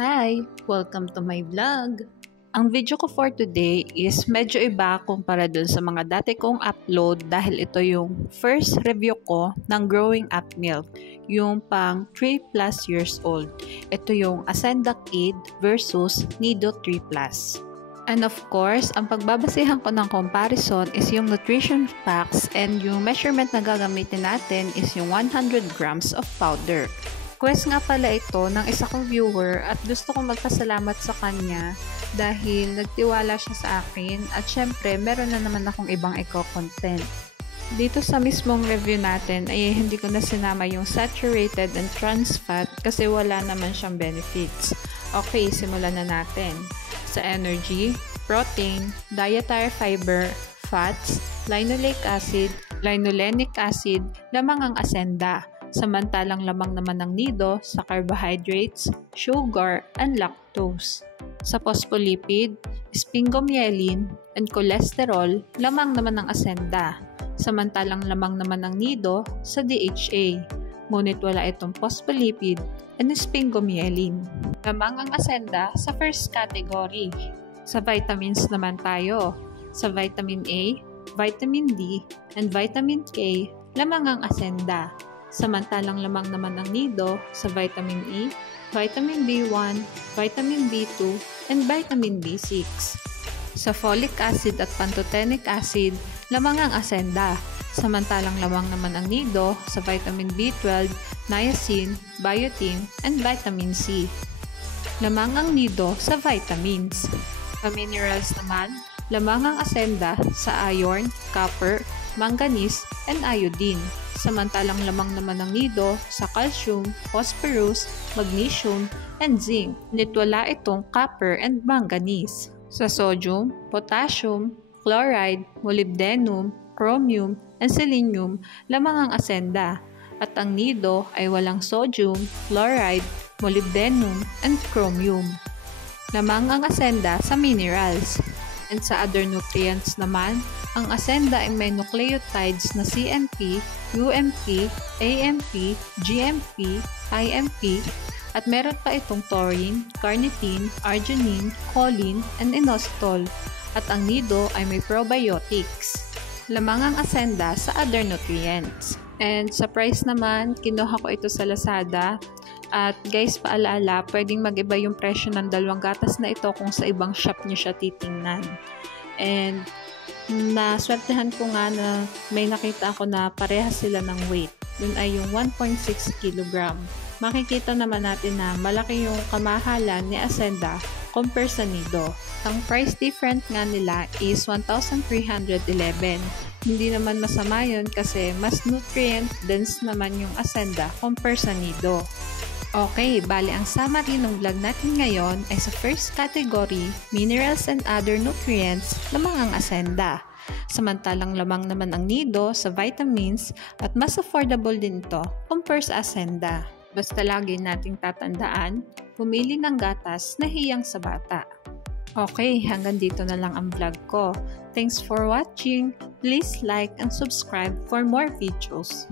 Hi! Welcome to my vlog! Ang video ko for today is medyo iba kumpara dun sa mga dati kong upload dahil ito yung first review ko ng Growing Up Milk, yung pang 3+ years old. Ito yung Ascenda Kid versus Nido 3+. And of course, ang pagbabasehan ko ng comparison is yung nutrition facts and yung measurement na gagamitin natin is yung 100 grams of powder. Request nga pala ito ng isa kong viewer at gusto kong magpasalamat sa kanya dahil nagtiwala siya sa akin at syempre meron na naman akong ibang eco-content. Dito sa mismong review natin ay hindi ko na sinama yung saturated and trans fat kasi wala naman siyang benefits. Okay, simulan na natin. Sa energy, protein, dietary fiber, fats, linoleic acid, linolenic acid, lamang ang Ascenda. Samantalang lamang naman ng Nido sa carbohydrates, sugar, and lactose. Sa phospholipid, sphingomyelin, and cholesterol, lamang naman ng Ascenda. Samantalang lamang naman ng Nido sa DHA. Ngunit wala itong phospholipid and sphingomyelin. Lamang ang Ascenda sa first category. Sa vitamins naman tayo. Sa vitamin A, vitamin D, and vitamin K, lamang ang Ascenda. Samantalang lamang naman ng Nido sa vitamin E, vitamin B1, vitamin B2, and vitamin B6. Sa folic acid at pantothenic acid, lamang ang Ascenda. Samantalang lamang naman ang Nido sa vitamin B12, niacin, biotin, and vitamin C. Lamang ang Nido sa vitamins. Sa minerals naman, lamang ang Ascenda sa iron, copper, manganese, and iodine. Samantalang lamang naman ng Nido sa calcium, phosphorus, magnesium, and zinc. Ngunit wala itong copper and manganese. Sa sodium, potassium, chloride, molybdenum, chromium, and selenium, lamang ang Ascenda. At ang Nido ay walang sodium, chloride, molybdenum, and chromium. Lamang ang Ascenda sa minerals. And sa other nutrients naman, ang Ascenda ay may nucleotides na CMP, UMP, AMP, GMP, IMP, at meron pa itong taurine, carnitine, arginine, choline, and inositol. At ang Nido ay may probiotics. Lamang ang Ascenda sa other nutrients. And sa price naman, kinuha ko ito sa Lazada. At guys, paalala, pwedeng mag-iba yung presyo ng dalawang gatas na ito kung sa ibang shop nyo siya titingnan. And naswertehan ko nga na may nakita ako na parehas sila ng weight. Yun ay yung 1.6 kg. Makikita naman natin na malaki yung kamahalan ni Ascenda compare sa Nido. Ang price difference nga nila is 1,311. Hindi naman masama yun kasi mas nutrient dense naman yung Ascenda compare sa Nido. Okay, bali ang summary ng vlog natin ngayon ay sa first category, minerals and other nutrients, lamang ang Ascenda. Samantalang lamang naman ang Nido sa vitamins at mas affordable din ito compare sa Ascenda. Basta lagi nating tatandaan, pumili ng gatas na hiyang sa bata. Okay, hanggang dito na lang ang vlog ko. Thanks for watching. Please like and subscribe for more videos.